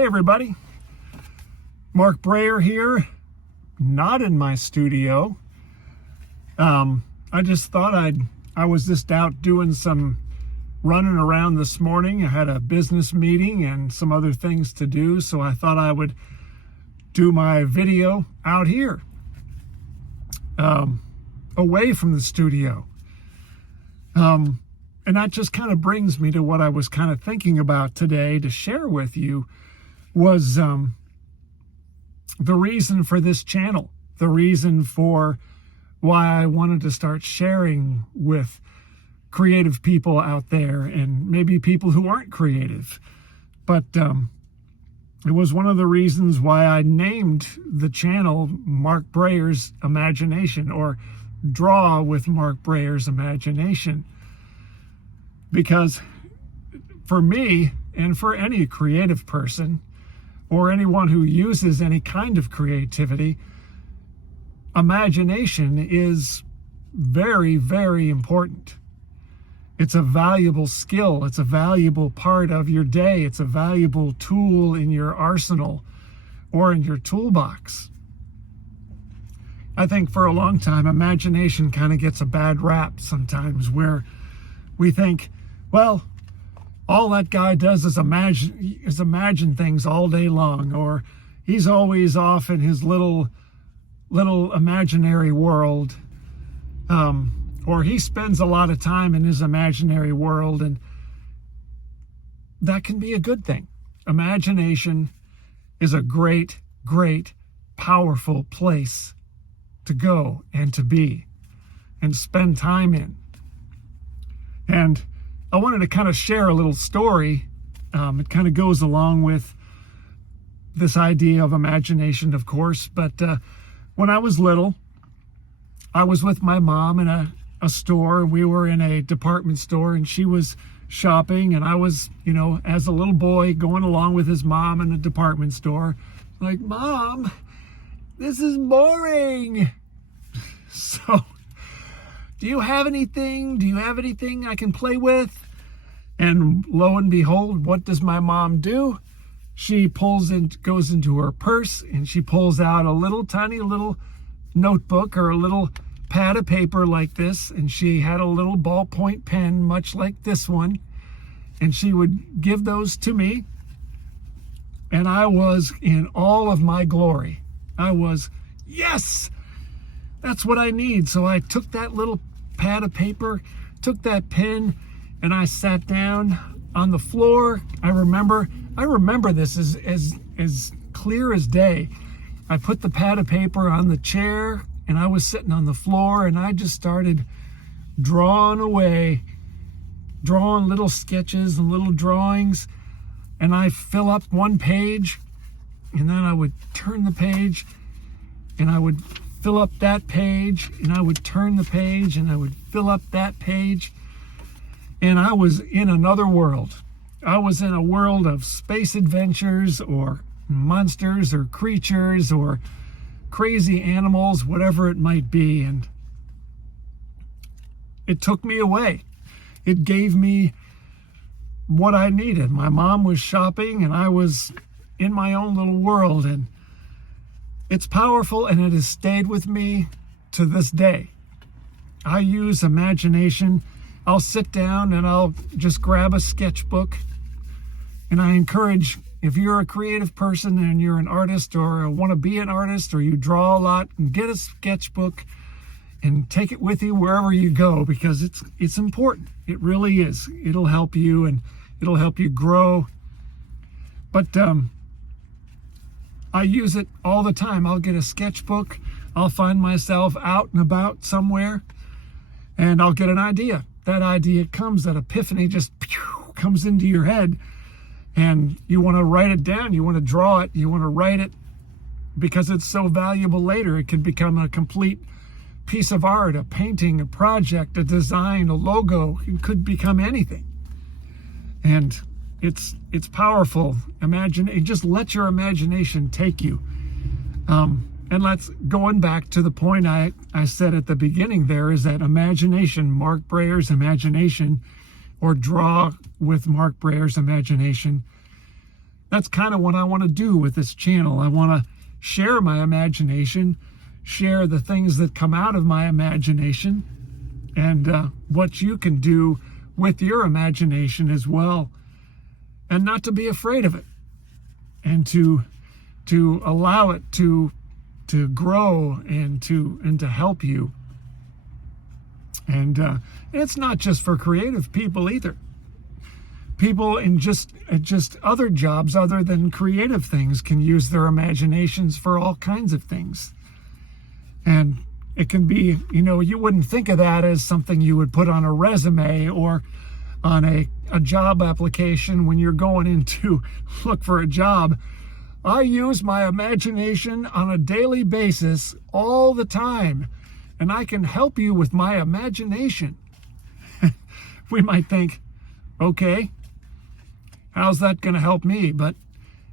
Hey everybody, Mark Brayer here, not in my studio. I just thought I was just out doing some running around this morning. I had a business meeting and some other things to do, so I thought I would do my video out here, away from the studio. And that just kind of brings me to what I was kind of thinking about today to share with you was the reason for this channel, the reason for why I wanted to start sharing with creative people out there and maybe people who aren't creative. But it was one of the reasons why I named the channel Mark Brayer's Imagination, or Draw with Mark Brayer's Imagination. Because for me, and for any creative person, or anyone who uses any kind of creativity, imagination is very, very important. It's a valuable skill. It's a valuable part of your day. It's a valuable tool in your arsenal or in your toolbox. I think for a long time, imagination kind of gets a bad rap sometimes, where we think, well, all that guy does is imagine things all day long, or he's always off in his little imaginary world, or he spends a lot of time in his imaginary world, and that can be a good thing. Imagination is a great, great, powerful place to go and to be and spend time in. And I wanted to kind of share a little story. It kind of goes along with this idea of imagination, of course. But when I was little, I was with my mom in a store. We were in a department store, and she was shopping, and I was, as a little boy, going along with his mom in the department store. Like, Mom, this is boring. So, do you have anything? Do you have anything I can play with? And lo and behold, what does my mom do? She goes into her purse, and she pulls out a little tiny little notebook or a little pad of paper like this. And she had a little ballpoint pen, much like this one. And she would give those to me. And I was in all of my glory. I was, yes, that's what I need. So I took that little pad of paper, took that pen, and I sat down on the floor. I remember this as clear as day. I put the pad of paper on the chair, and I was sitting on the floor, and I just started drawing away, drawing little sketches and little drawings. And I fill up one page, and then I would turn the page, and I would fill up that page, and I would turn the page, and I would fill up that page. And I was in another world. I was in a world of space adventures, or monsters, or creatures, or crazy animals, whatever it might be. And it took me away. It gave me what I needed. My mom was shopping, and I was in my own little world. And it's powerful, and it has stayed with me to this day. I use imagination. I'll sit down and I'll just grab a sketchbook. And I encourage, if you're a creative person and you're an artist or want to be an artist or you draw a lot, and get a sketchbook and take it with you wherever you go, because it's important. It really is. It'll help you, and it'll help you grow. But I use it all the time. I'll get a sketchbook. I'll find myself out and about somewhere, and I'll get an idea. That idea comes, that epiphany just comes into your head, and you want to write it down. You want to draw it. You want to write it, because it's so valuable later. It could become a complete piece of art, a painting, a project, a design, a logo. It could become anything. And it's powerful. Just let your imagination take you. And going back to the point I said at the beginning there, is that imagination, Mark Brayer's Imagination, or Draw with Mark Brayer's Imagination, that's kind of what I want to do with this channel. I want to share my imagination, share the things that come out of my imagination, and what you can do with your imagination as well, and not to be afraid of it, and to allow it to grow and to help you. And it's not just for creative people either. People in just other jobs other than creative things can use their imaginations for all kinds of things. And it can be, you wouldn't think of that as something you would put on a resume or on a job application when you're going in to look for a job. I use my imagination on a daily basis all the time, and I can help you with my imagination. We might think, okay, how's that going to help me? But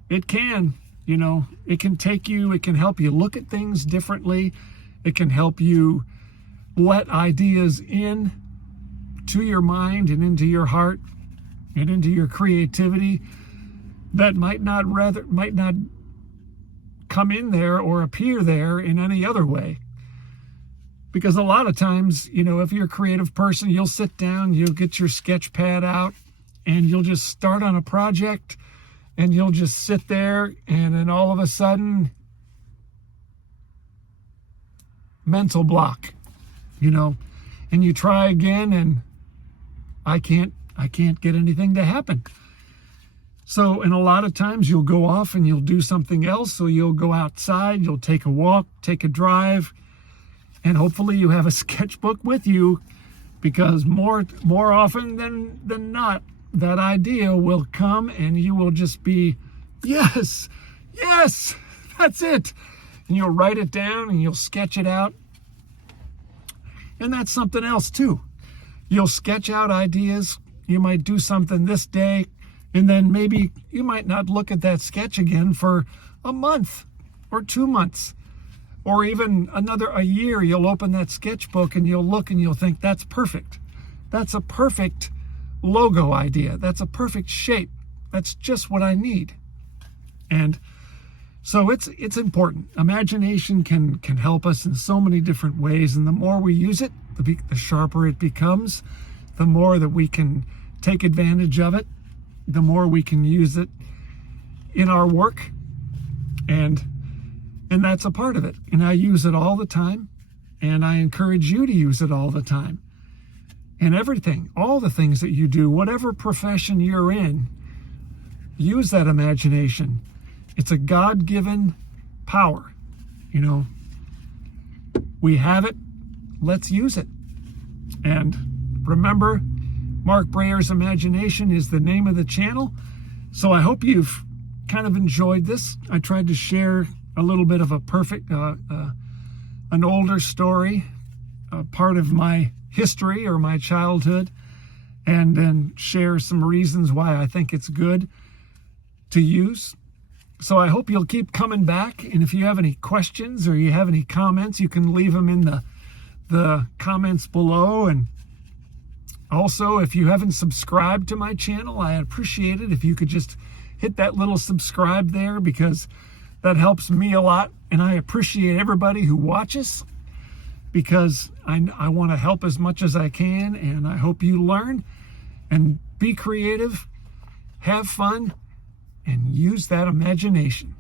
it can, it can it can help you look at things differently. It can help you let ideas in to your mind and into your heart and into your creativity that might not come in there or appear there in any other way. Because a lot of times, if you're a creative person, you'll sit down, you'll get your sketch pad out, and you'll just start on a project, and you'll just sit there, and then all of a sudden, mental block, and you try again, and I can't get anything to happen. So, and a lot of times you'll go off and you'll do something else. So you'll go outside, you'll take a walk, take a drive, and hopefully you have a sketchbook with you, because more often than not, that idea will come and you will just be, yes, that's it. And you'll write it down and you'll sketch it out. And that's something else too. You'll sketch out ideas. You might do something this day, and then maybe you might not look at that sketch again for a month or 2 months, or even a year. You'll open that sketchbook and you'll look and you'll think, that's perfect. That's a perfect logo idea. That's a perfect shape. That's just what I need. And so it's important. Imagination can help us in so many different ways, and the more we use it, the sharper it becomes, the more that we can take advantage of it, the more we can use it in our work, and that's a part of it. And I use it all the time, and I encourage you to use it all the time. And everything, all the things that you do, whatever profession you're in, use that imagination. It's a God-given power. We have it. Let's use it. And remember, Mark Brayer's Imagination is the name of the channel. So I hope you've kind of enjoyed this. I tried to share a little bit of an older story, part of my history or my childhood, and then share some reasons why I think it's good to use. So I hope you'll keep coming back. And if you have any questions or you have any comments, you can leave them in the comments below. And also, if you haven't subscribed to my channel, I appreciate it if you could just hit that little subscribe there, because that helps me a lot. And I appreciate everybody who watches, because I want to help as much as I can. And I hope you learn and be creative, have fun, and use that imagination.